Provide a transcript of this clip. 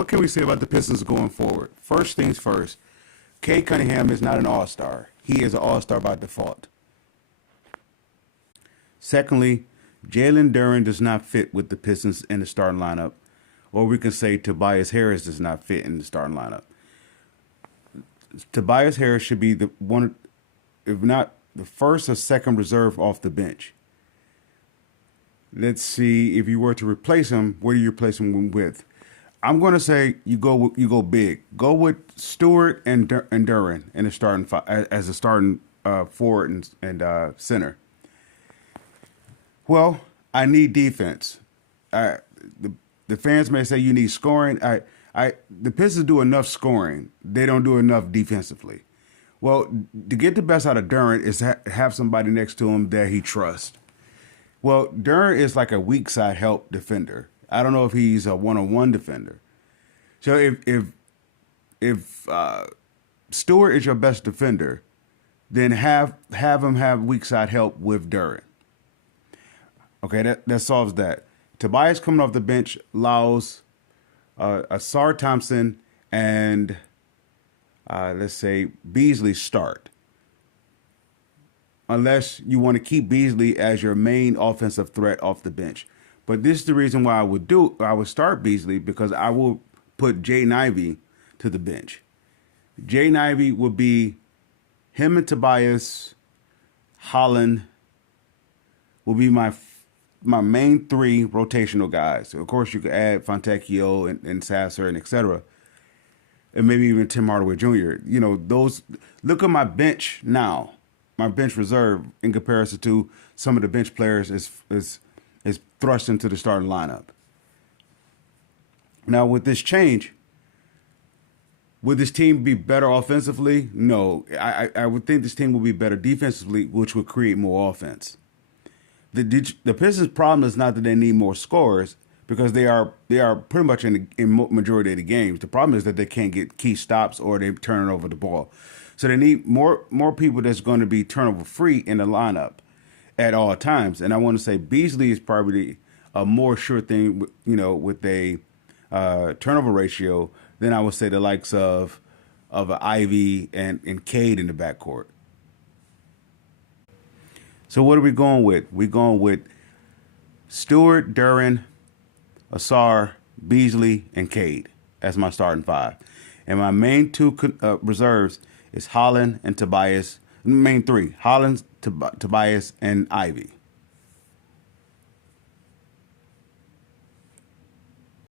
what can we say about the Pistons going forward? First things first, Cade Cunningham is not an all-star. He is an all-star by default. Secondly, Jalen Duren does not fit with the Pistons in the starting lineup. Or we can say Tobias Harris does not fit in the starting lineup. Tobias Harris should be the one, if not the first or second reserve off the bench. Let's see, if you were to replace him, what do you replace him with? I'm going to say you go big. Go with Stewart and Duren in the starting as a starting forward and center. Well, I need defense. The fans may say you need scoring. The Pistons do enough scoring. They don't do enough defensively. Well, to get the best out of Duren is to have somebody next to him that he trusts. Well, Duren is like a weak side help defender. I don't know if he's a one-on-one defender. So if Stewart is your best defender, then have him have weak side help with Duren. Okay, that solves that. Tobias coming off the bench allows Asar Thompson and let's say Beasley start. Unless you want to keep Beasley as your main offensive threat off the bench. But this is the reason why I would start Beasley, because I will put Jaden Ivey to the bench. Jaden Ivey would be him and Tobias, Holland will be my main three rotational guys. So of course, you could add Fontecchio and Sasser and etc. And maybe even Tim Hardaway Jr. You know, those. Look at my bench now. My bench reserve in comparison to some of the bench players is thrust into the starting lineup. Now, with this change, would this team be better offensively? No. I would think this team will be better defensively, which would create more offense. The Pistons' problem is not that they need more scorers, because they are pretty much in majority of the games. The problem is that they can't get key stops or they're turning over the ball. So they need more people that's going to be turnover free in the lineup at all times. And I want to say Beasley is probably a more sure thing, you know, with a turnover ratio than I would say the likes of an Ivy and Cade in the backcourt. So what are we going with? We're going with Stewart, Duren, Asar, Beasley, and Cade as my starting five. And my main two reserves is Holland and Tobias. Main three, Holland, Tobias, and Ivy.